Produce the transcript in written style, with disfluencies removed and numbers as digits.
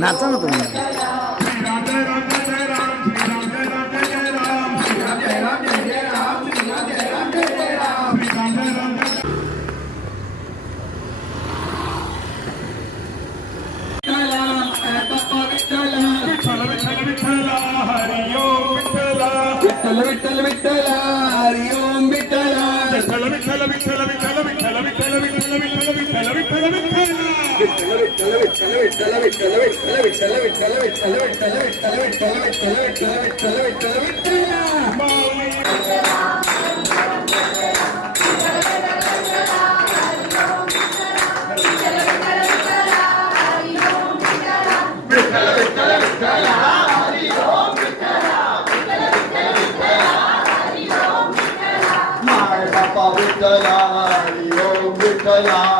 नाचा ना तुम्ही. विठ्ठल विठ्ठल हरि ओम विठ्ठल विठ्ठल विठ्ठल विठ्ठल विठ्ठल विठ्ठल विठ्ठल विठ्ठल विठ्ठल विठ्ठल विठ्ठल विठ्ठला हरि ओम विठ्ठला